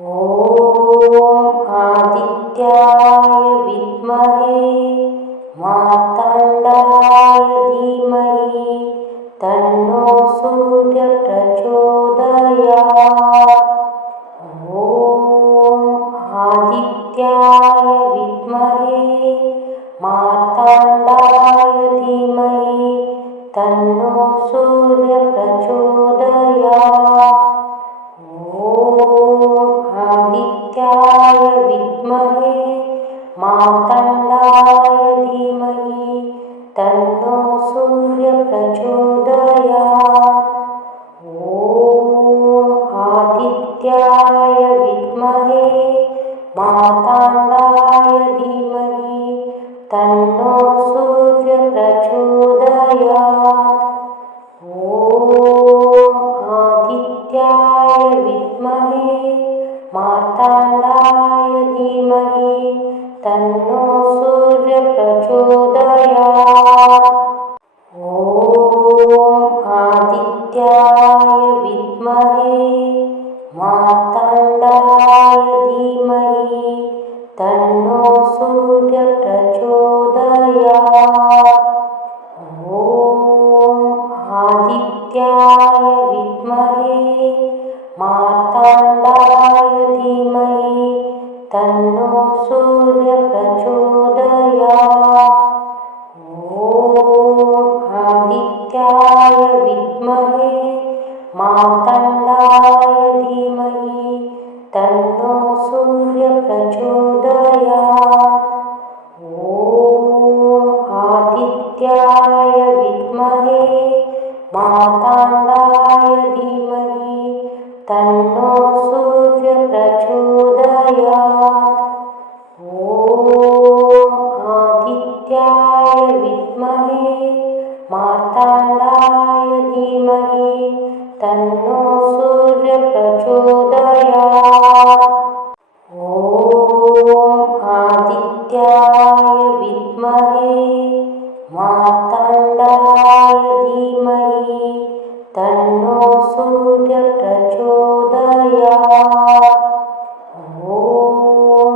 ॐ आदित्याय विद्महे मार्तण्डाय धीमहि तन्नो सूर्यः प्रचोदयात्। ॐ आदित्याय विद्महे मार्तण्डाय धीमहि तन्नो सूर्यः प्रचोदयात्। आदित्याय विद्महे मार्तण्डाय धीमहि तन्नो सूर्यः प्रचोदयात्। ॐ आदित्याय विद्महे मार्तण्डाय धीमहि तन्नो सूर्यः प्रचोदयात्। ॐ आदित्याय विद्महे मार्तण्डाय धीमहि तन्नो सूर्यः प्रचोदयात्। ॐ आदित्याय विद्महे मार्तण्डाय धीमहि तन्नो सूर्यः प्रचोदयात्। ॐ आदित्याय विद्महे मार्तण्डाय धीमहि तन्नो सूर्यः प्रचोदयात्। ॐ आदित्याय विद्महे मार्तण्डाय धीमहि तन्नो सूर्यः प्रचोदयात्। ॐ आदित्याय विद्महे मार्तण्डाय धीमहि तन्नो सूर्यः प्रचोदयात्। ॐ आदित्याय विद्महे मार्तण्डाय धीमहि तन्नो सूर्यः प्रचोदयात्। ॐ आदित्याय विद्महे मार्तण्डाय धीमहि तन्नो सूर्यः प्रचोदयात्। ॐ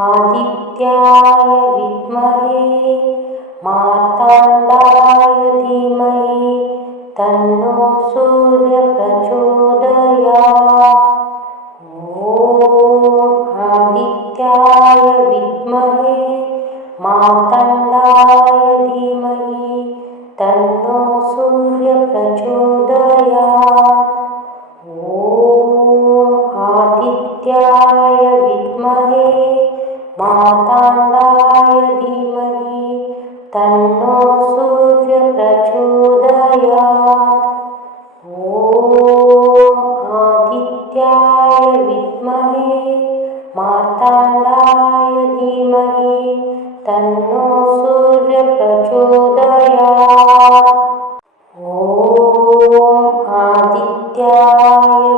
आदित्याय विद्महे मार्तण्डाय धीमहि तन्नो सूर्यः प्रचोदयात्। ॐ आदित्याय विद्महे मार्तण्डाय धीमहि तन्नो सूर्यः प्रचोदयात्। ॐ आदित्याय विद्महे मार्तण्डाय धीमहि तन्नो सूर्यः प्रचोदयात्। ॐ आदित्याय विद्महे मार्तण्डाय धीमहि तन्नो सूर्यः प्रचोदयात्। ॐ आदित्याय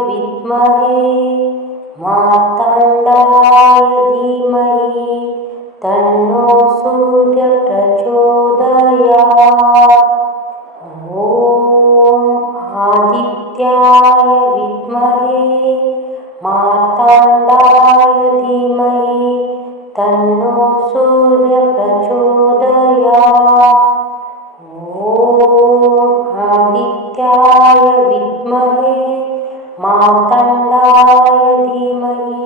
विद्महे मार्तण्डाय धीमहि तन्नो सूर्यः प्रचोदयात्। ॐ आदित्याय विद्महे मार्तण्डाय धीमहि तन्नो सूर्यः प्रचोदयात्। ॐ आदित्याय विद्महे मार्तण्डाय धीमहि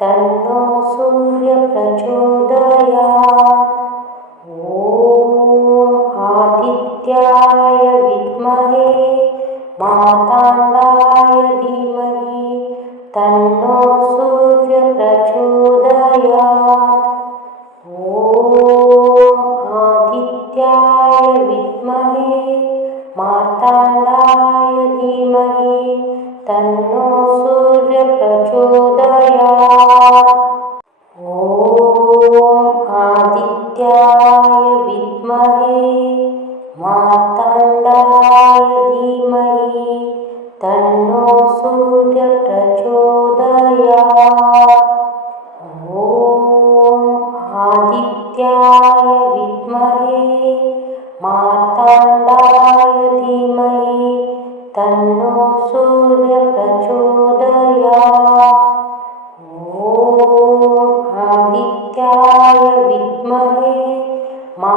तन्नो सूर्यः प्रचोदयात्। ॐ आदित्याय विद्महे मार्तण्डाय धीमहि तन्नो सूर्यः प्रचोदयात्। ॐ आदित्याय विद्महे मार्तण्डाय धीमहि तन्नो सूर्यः प्रचोदयात्। ॐ आदित्याय विद्महे मार्तण्डाय धीमहि तन्नो सूर्यः प्रचोदयात्। ॐ आदित्याय विद्महे मार्तण्डाय धीमहि तन्नो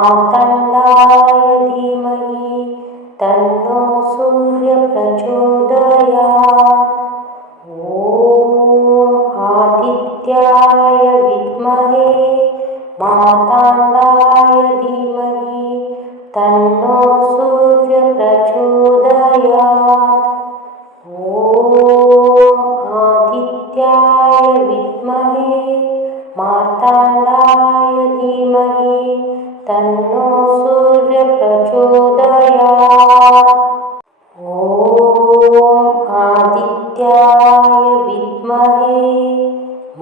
मार्तण्डाय धीमहि तन्नो सूर्यः प्रचोदयात्। ॐ आदित्याय विद्महे मार्तण्डाय धीमहि तन्नो सूर्यः प्रचोदयात्। ॐ आदित्याय विद्महे मार्तण्डाय धीमहि तन्नो सूर्यः प्रचोदयात्। ॐ आदित्याय विद्महे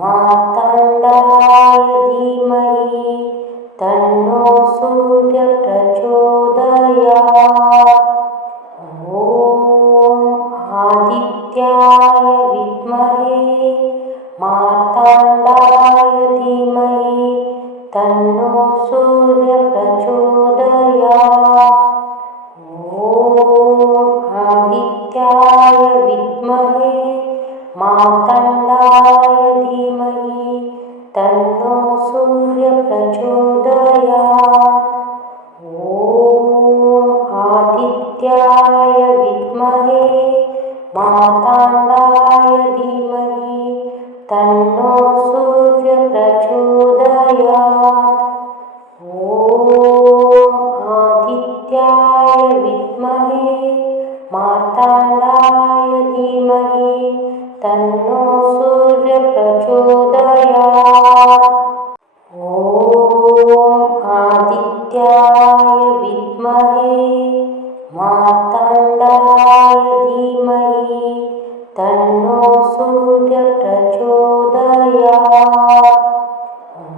मार्तण्डाय धीमहि तन्नो सूर्यः प्रचोदयात्। ॐ आदित्याय विद्महे मार्तण्डाय धीमहि तन्नो सूर्यः प्रचोदयात्। ॐ आदित्याय विद्महे मार्तण्डाय धीमहि तन्नो सूर्यः प्रचोदयात्। ॐ आदित्याय विद्महे मार्तण्डाय धीमहि तन्नो सूर्यः प्रचोदयात्। ॐ आदित्याय विद्महे मार्तण्डाय धीमहि तन्नो सूर्यः प्रचोदयात्। ॐ आदित्याय विद्महे मार्तण्डाय धीमहि तन्नो सूर्यः प्रचोदयात्।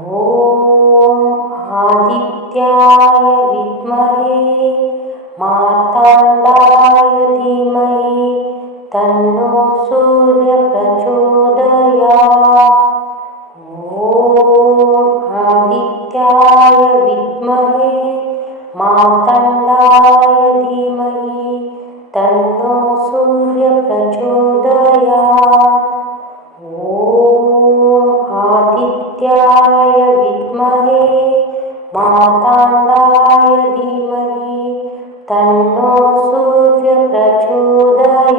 ॐ आदित्याय विद्महे मार्तण्डाय धीमहि तन्नो सूर्यः प्रचोदयात्। ॐ आदित्याय विद्महे मार्तण्डाय धीमहि तन्नो सूर्यः प्रचोदयात्। ॐ आदित्याय विद्महे मार्तण्डाय धीमहि तन्नो सूर्यः प्रचोदयात्।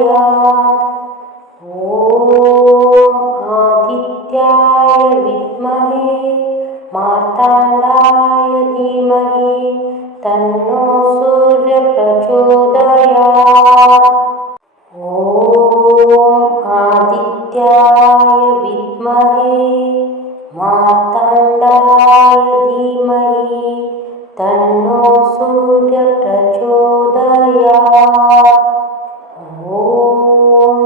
ॐ आदित्याय विद्महे मार्तण्डाय धीमहि तन्नो सूर्यः प्रचोदयात्। ॐ आदित्याय विद्महे मार्तण्डाय धीमहि तन्नो सूर्यः प्रचोदयात्। ॐ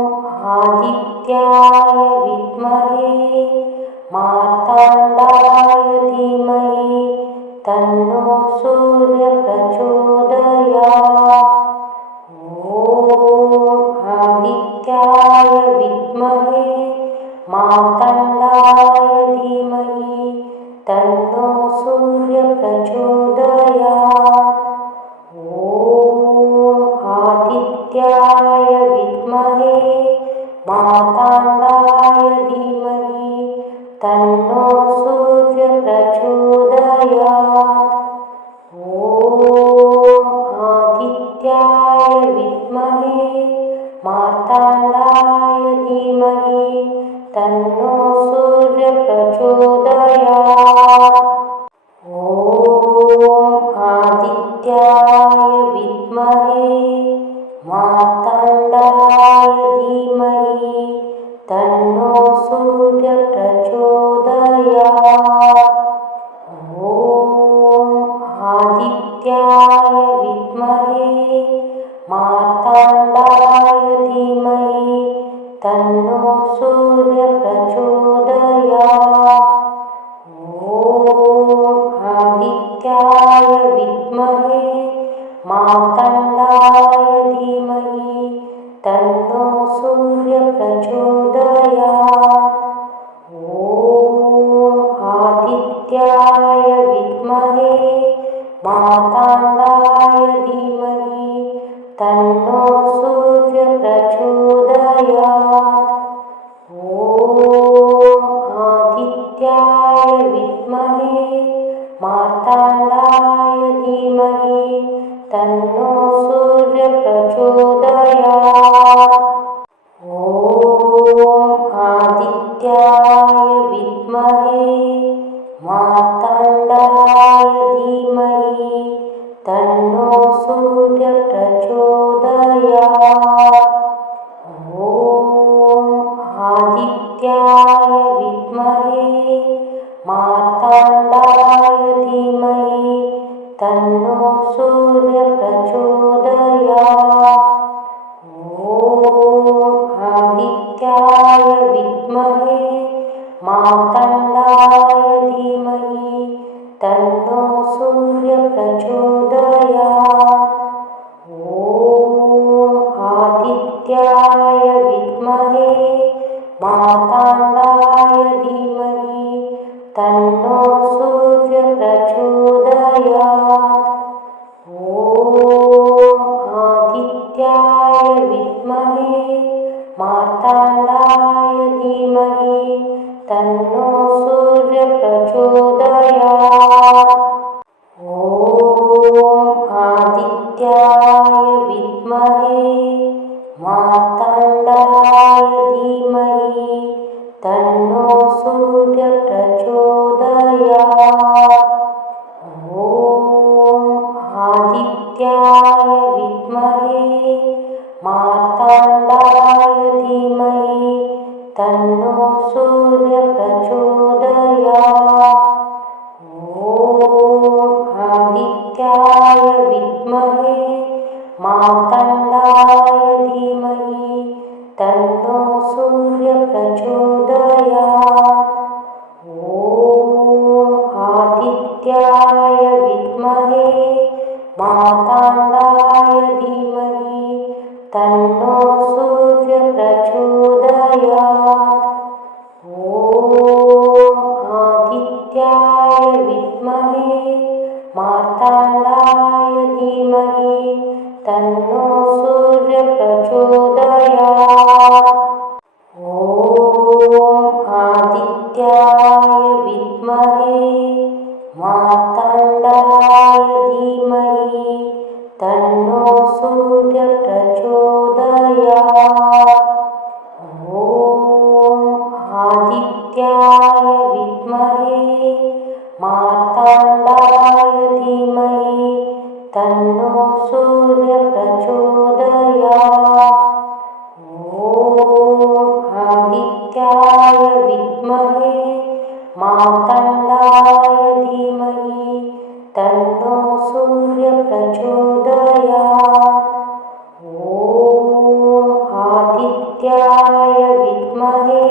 आदित्याय विद्महे मार्तण्डाय धीमहि तन्नो सूर्यः प्रचोदयात्। ॐ आदित्याय विद्महे मार्तण्डाय धीमहि तन्नो सूर्यः प्रचोदयात्। ॐ आदित्याय विद्महे मार्तण्डाय धीमहि तन्नो सूर्यः प्रचोदयात्। ॐ आदित्याय विद्महे मार्तण्डाय धीमहि तन्नो सूर्यः प्रचोदयात्। ॐ आदित्याय विद्महे मार्तण्डाय धीमहि तन्नो सूर्यः प्रचोदयात्। ॐ आदित्याय विद्महे मार्तण्डाय धीमहि तन्नो सूर्यः प्रचोदयात्। ॐ आदित्याय विद्महे मार्तण्डाय धीमहि तन्नो सूर्यः प्रचोदयात्। ॐ आदित्याय विद्महे मार्तण्डाय धीमहि तन्नो सूर्यः प्रचोदयात्। ॐ आदित्याय विद्महे मार्तण्डाय आदित्याय विद्महे मार्ताण्डाय धीमहि तन्नो सूर्यः प्रचोदयात्। आदित्याय विद्महे मार्ताण्डाय धीमहि तन्नो सूर्यः प्रचोदयात्। आदित्याय विद्महे मार्ताण्डाय धीमहि तन्नो सूर्यः प्रचोदयात्। आदित्याय विद्महे मार्ताण्डाय धीमहि तन्नो सूर्यः प्रचोदयात्। आदित्याय विद्महे मार्ताण्डाय धीमहि तन्नो सूर्यः प्रचोदयात्। आदित्याय विद्महे मार्ताण्डाय धीमहि तन्नो सूर्यः प्रचोदयात्। आदित्याय विद्महे मार्ताण्डाय धीमहि तन्नो सूर्यः प्रचोदयात्। आदित्याय विद्महे मार्ताण्डाय धीमहि तन्नो सूर्यः प्रचोदयात्। आदित्याय विद्महे मार्ताण्डाय धीमहि तन्नो सूर्यः प्रचोदयात्। आदित्याय विद्महे मार्ताण्डाय धीमहि तन्नो सूर्यः प्रचोदयात्। आदित्याय विद्महे मार्ताण्डाय धीमहि तन्नो सूर्यः प्रचोदयात्। आदित्याय विद्महे मार्ताण्डाय धीमहि तन्नो सूर्यः प्रचोदयात्। आदित्याय विद्महे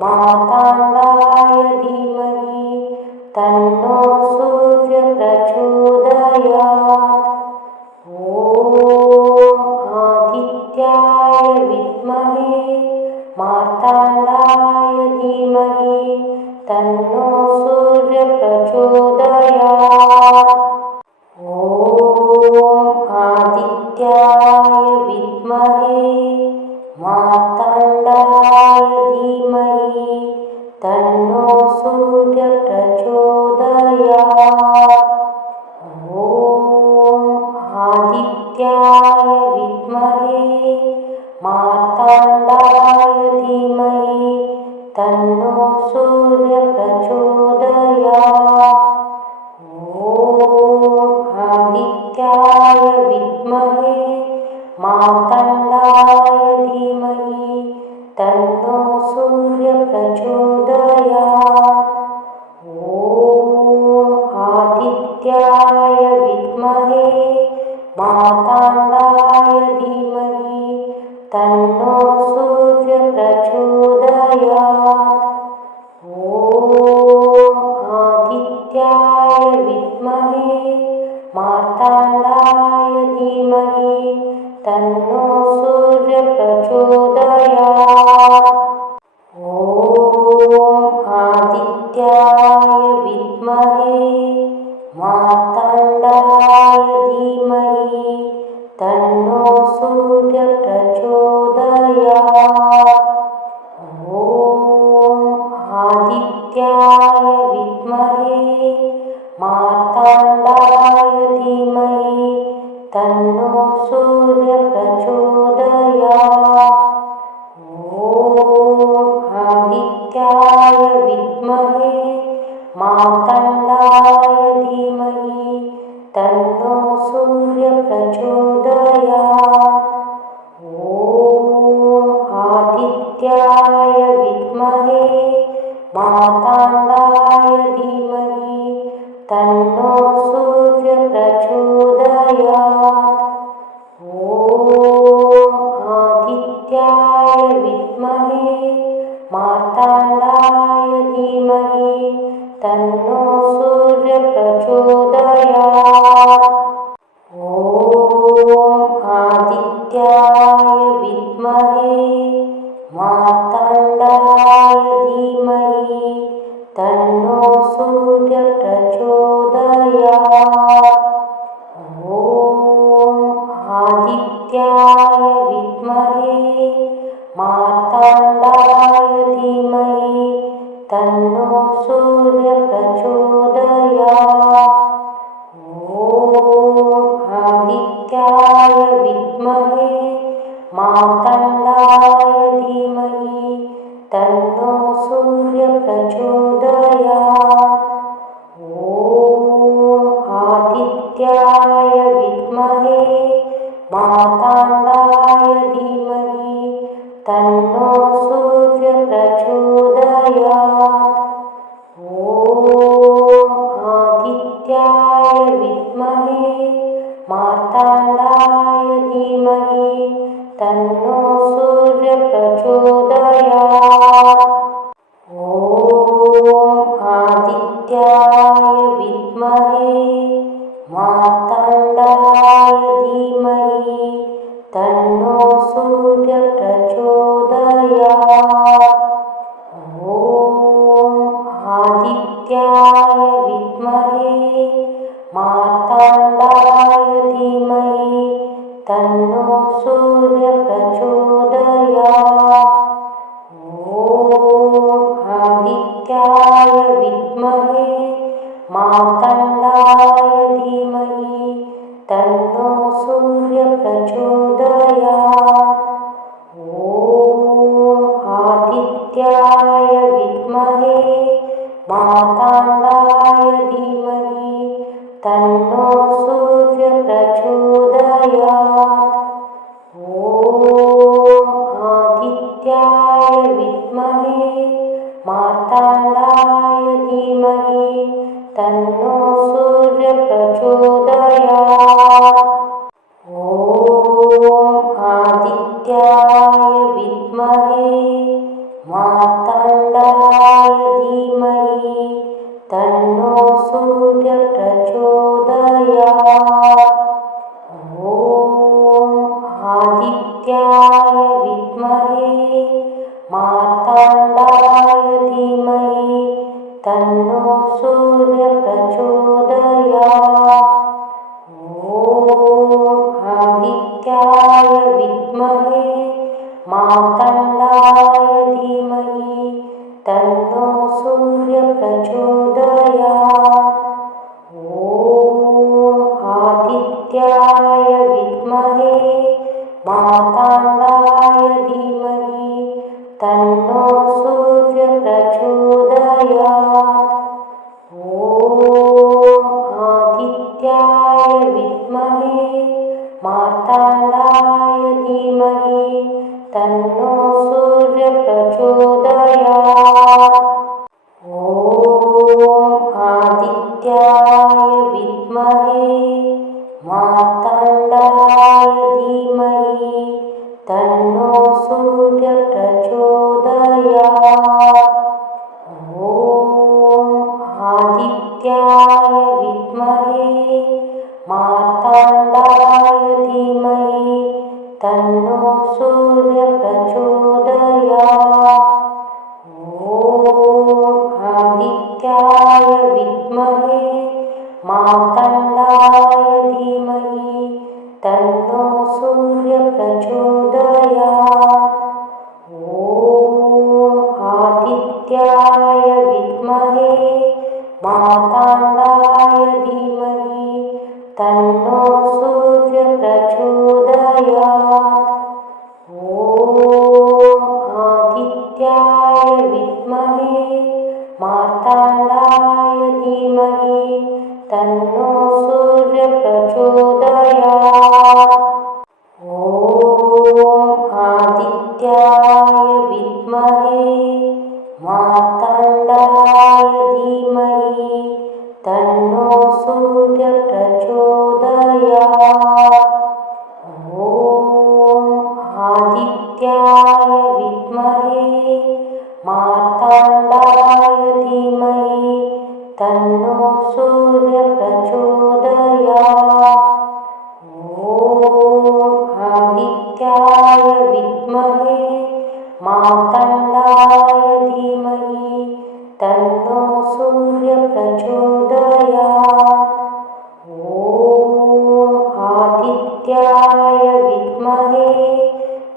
मार्ताण्डाय धीमहि तन्नो सूर्यः प्रचोदयात्। आदित्याय विद्महे मार्ताण्डाय धीमहि तन्नो सूर्यः प्रचोदयात्। आदित्याय विद्महे मार्ताण्डाय धीमहि तन्नो सूर्यः प्रचोदयात्। आदित्याय विद्महे मार्ताण्डाय धीमहि तन्नो सूर्यः प्रचोदयात्। आदित्याय विद्महे मार्ताण्डाय धीमहि तन्नो सूर्यः प्रचोदयात्। आदित्याय विद्महे मार्ताण्डाय धीमहि तन्नो सूर्यः प्रचोदयात्। आदित्याय विद्महे मार्ताण्डाय धीमहि तन्नो सूर्यः प्रचोदयात्। आदित्याय विद्महे मार्ताण्डाय धीमहि तन्नो सूर्यः प्रचोदयात्। आदित्याय विद्महे मार्ताण्डाय धीमहि तन्नो सूर्यः प्रचोदयात्। आदित्याय विद्महे मार्ताण्डाय धीमहि तन्नो सूर्यः प्रचोदयात्। आदित्याय विद्महे मार्ताण्डाय धीमहि तन्नो सूर्यः प्रचोदयात्। ॐ आदित्याय विद्महे मार्ताण्डाय धीमहि तन्नो सूर्यः प्रचोदयात्। ॐ आदित्याय विद्महे मार्ताण्डाय धीमहि तन्नो सूर्यः प्रचोदयात्। ॐ आदित्याय विद्महे मार्ताण्डाय धीमहि तन्नो सूर्यः प्रचोदयात्। ॐ आदित्याय विद्महे मार्ताण्डाय धीमहि तन्नो सूर्यः प्रचोदयात्। ॐ आदित्याय विद्महे मार्ताण्डाय धीमहि तन्नो सूर्यः प्रचोदयात्। ॐ आदित्याय विद्महे मार्ताण्डाय धीमहि तन्नो सूर्यः प्रचोदयात्। ॐ आदित्याय विद्महे मार्ताण्डाय धीमहि तन्नो सूर्यः प्रचोदयात्। ॐ आदित्याय विद्महे मार्ताण्डाय धीमहि तन्नो सूर्यः प्रचोदयात्। ॐ आदित्याय विद्महे मार्ताण्डाय धीमहि तन्नो सूर्यः प्रचोदयात्। ॐ आदित्याय विद्महे मार्ताण्डाय धीमहि तन्नो सूर्यः प्रचोदयात्। ॐ आदित्याय विद्महे मार्ताण्डाय धीमहि तन्नो सूर्यः प्रचोदयात्। ॐ आदित्याय विद्महे मार्ताण्डाय धीमहि तन्नो सूर्यः प्रचोदयात्। ॐ आदित्याय विद्महे मार्ताण्डाय धीमहि तन्नो सूर्यः प्रचोदयात्। ॐ आदित्याय विद्महे मार्ताण्डाय धीमहि तन्नो सूर्यः प्रचोदयात्। ॐ आदित्याय विद्महे मार्ताण्डाय धीमहि तन्नो सूर्यः प्रचोदयात्। ॐ आदित्याय विद्महे मार्ताण्डाय धीमहि तन्नो सूर्यः प्रचोदयात्। ॐ आदित्याय विद्महे मार्ताण्डाय धीमहि तन्नो सूर्यः प्रचोदयात्। ॐ आदित्याय विद्महे मार्ताण्डाय धीमहि तन्नो सूर्यः प्रचोदयात्। ॐ आदित्याय विद्महे मार्ताण्डाय धीमहि तन्नो सूर्यः प्रचोदयात्। ॐ आदित्याय विद्महे मार्ताण्डाय धीमहि तन्नो सूर्यः प्रचोदयात्। ॐ आदित्याय विद्महे मार्ताण्डाय धीमहि तन्नो सूर्यः प्रचोदयात्। ॐ आदित्याय विद्महे मार्ताण्डाय धीमहि तन्नो सूर्यः प्रचोदयात्। आदित्याय विद्महे मार्तण्डाय धीमहि तन्नो सूर्यः प्रचोदयात्। आदित्याय विद्महे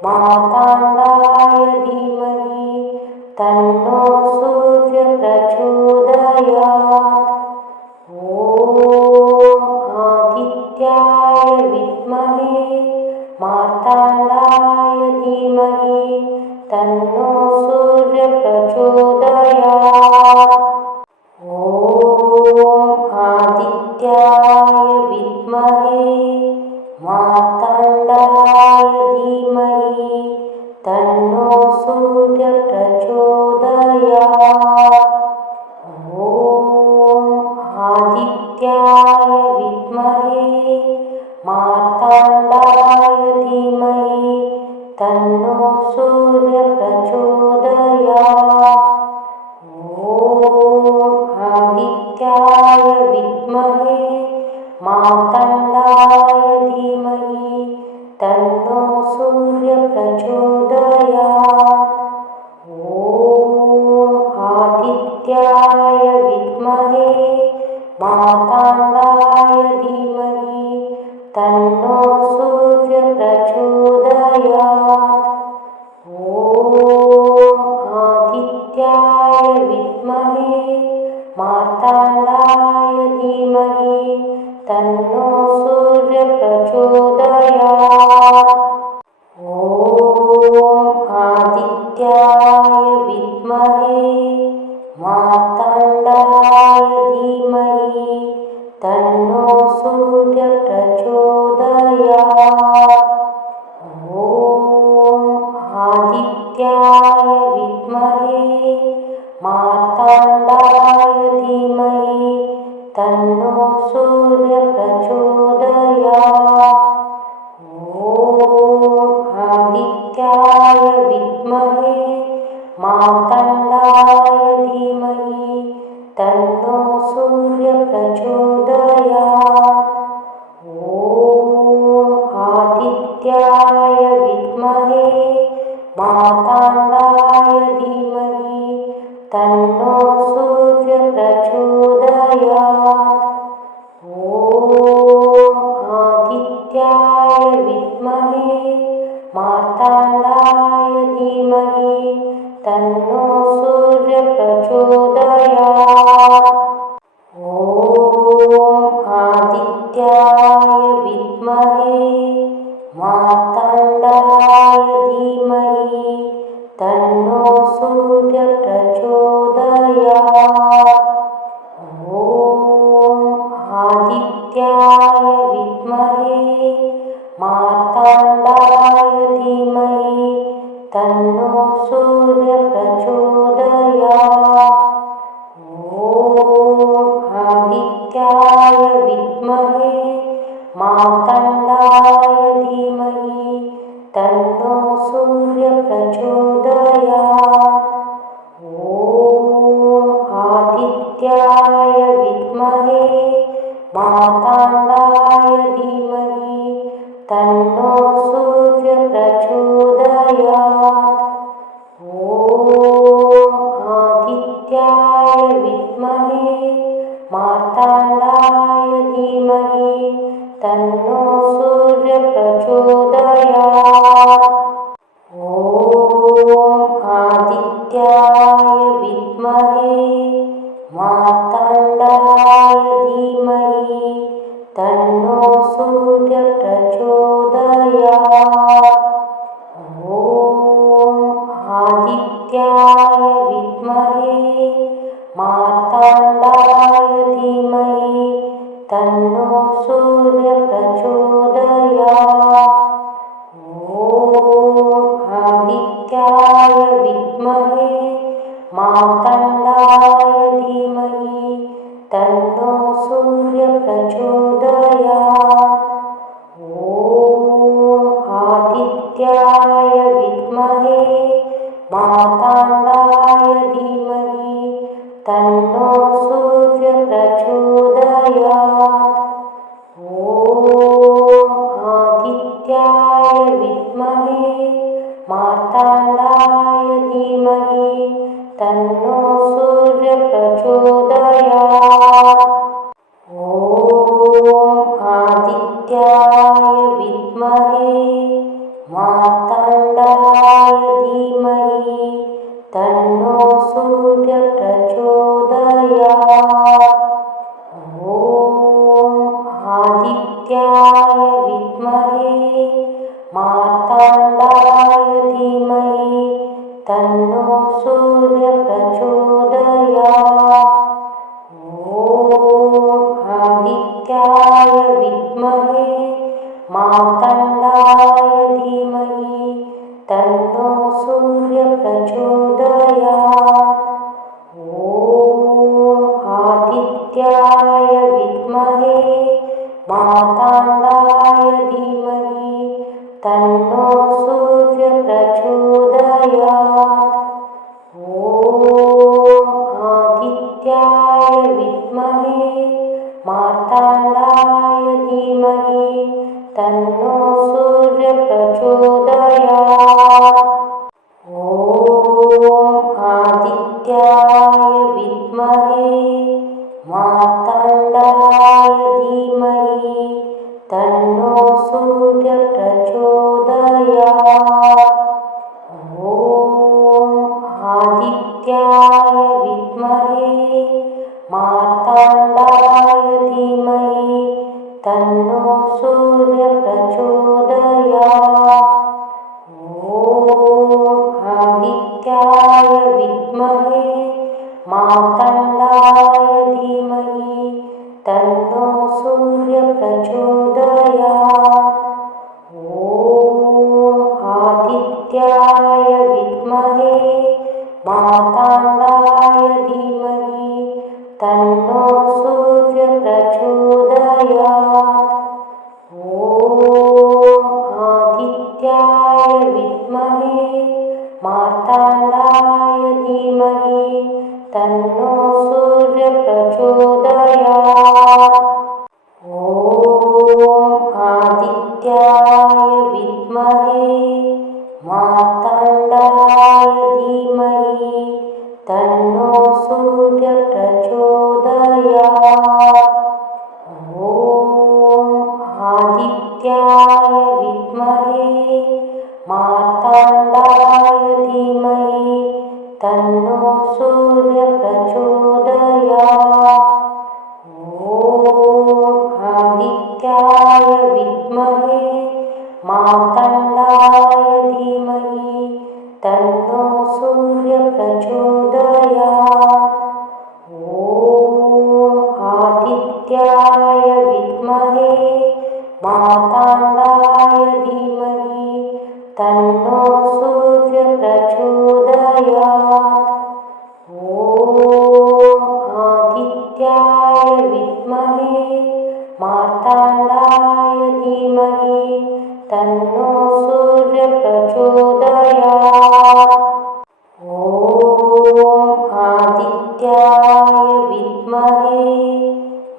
मार्तण्डाय धीमहि तन्नो सूर्यः प्रचोदयात्। आदित्याय विद्महे मार्तण्डाय धीमहि तन्नो सूर्यः प्रचोदयात्। आदित्याय विद्महे मार्तण्डाय धीमहि तन्नो सूर्यः प्रचोदयात्। आदित्याय विद्महे मार्तण्डाय धीमहि तन्नो सूर्यः प्रचोदयात्। आदित्याय विद्महे मार्तण्डाय धीमहि तन्नो सूर्यः प्रचोदयात्। आदित्याय विद्महे मार्तण्डाय धीमहि तन्नो सूर्यः प्रचोदयात्। आदित्याय विद्महे मार्तण्डाय धीमहि तन्नो सूर्यः प्रचोदयात्। आदित्याय विद्महे मार्तण्डाय धीमहि तन्नो सूर्यः प्रचोदयात्। आदित्याय विद्महे मार्तण्डाय धीमहि तन्नो सूर्यः प्रचोदयात्। आदित्याय विद्महे मार्तण्डाय धीमहि तन्नो सूर्यः प्रचोदयात्। आदित्याय विद्महे मार्तण्डाय धीमहि तन्नो सूर्यः प्रचोदयात्। आदित्याय विद्महे मार्तण्डाय धीमहि तन्नो सूर्यः प्रचोदयात्। आदित्याय विद्महे मार्तण्डाय धीमहि तन्नो सूर्यः प्रचोदयात्। आदित्याय विद्महे मार्तण्डाय धीमहि तन्नो सूर्यः प्रचोदयात्। आदित्याय विद्महे मार्तण्डाय धीमहि तन्नो सूर्यः प्रचोदयात्। आदित्याय विद्महे मार्तण्डाय धीमहि तन्नो सूर्यः प्रचोदयात्। आदित्याय विद्महे मार्तण्डाय धीमहि तन्नो सूर्यः प्रचोदयात्। आदित्याय विद्महे मार्तण्डाय धीमहि तन्नो सूर्यः प्रचोदयात्। आदित्याय विद्महे मार्तण्डाय धीमहि तन्नो सूर्यः प्रचोदयात्। आदित्याय विद्महे मार्तण्डाय धीमहि तन्नो सूर्यः प्रचोदयात्। आदित्याय विद्महे मार्तण्डाय धीमहि तन्नो सूर्यः प्रचोदयात्। आदित्याय विद्महे मार्ताण्डाय धीमहि तन्नो सूर्यः प्रचोदयात्। आदित्याय विद्महे मार्ताण्डाय धीमहि तन्नो सूर्यः प्रचोदयात्। आदित्याय विद्महे मार्ताण्डाय धीमहि तन्नो सूर्यः प्रचोदयात्। आदित्याय विद्महे मार्ताण्डाय धीमहि तन्नो सूर्यः प्रचोदयात्। आदित्याय विद्महे मार्ताण्डाय धीमहि तन्नो सूर्यः प्रचोदयात्। आदित्याय विद्महे मार्ताण्डाय धीमहि तन्नो सूर्यः प्रचोदयात्। आदित्याय विद्महे मार्ताण्डाय धीमहि तन्नो सूर्यः प्रचोदयात्। आदित्याय विद्महे मार्ताण्डाय धीमहि तन्नो सूर्यः प्रचोदयात्। आदित्याय विद्महे मार्ताण्डाय धीमहि तन्नो सूर्यः प्रचोदयात्। आदित्याय विद्महे मार्ताण्डाय धीमहि तन्नो सूर्यः प्रचोदयात्। आदित्याय विद्महे मार्ताण्डाय धीमहि तन्नो सूर्यः प्रचोदयात्। आदित्याय विद्महे मार्ताण्डाय धीमहि तन्नो सूर्यः प्रचोदयात्। आदित्याय विद्महे मार्ताण्डाय धीमहि तन्नो सूर्यः प्रचोदयात्। आदित्याय विद्महे मार्ताण्डाय धीमहि तन्नो सूर्यः प्रचोदयात्। आदित्याय विद्महे मार्ताण्डाय धीमहि तन्नो सूर्यः प्रचोदयात्। आदित्याय विद्महे मार्ताण्डाय धीमहि तन्नो सूर्यः प्रचोदयात्। आदित्याय विद्महे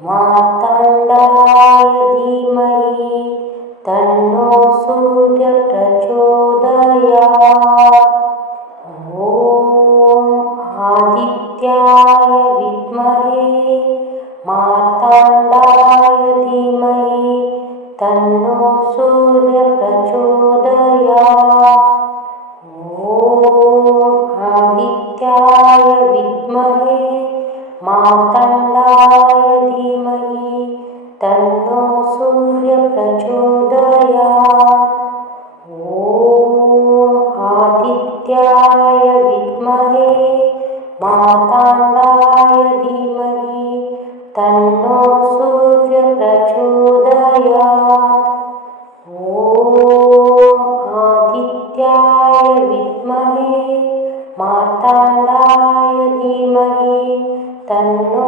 मार्ताण्डाय धीमहि तन्नो सूर्यः प्रचोदयात्। आदित्याय विद्महे मार्ताण्डाय धीमहि तन्नो सूर्यः प्रचोदयात्। आदित्याय विद्महे मार्ताण्डाय धीमहि तन्नो सूर्यः प्रचोदयात्। आदित्याय विद्महे मार्ताण्डाय धीमहि तन्नो सूर्यः प्रचोदयात्। आदित्याय विद्महे मार्ताण्डाय धीमहि तन्नो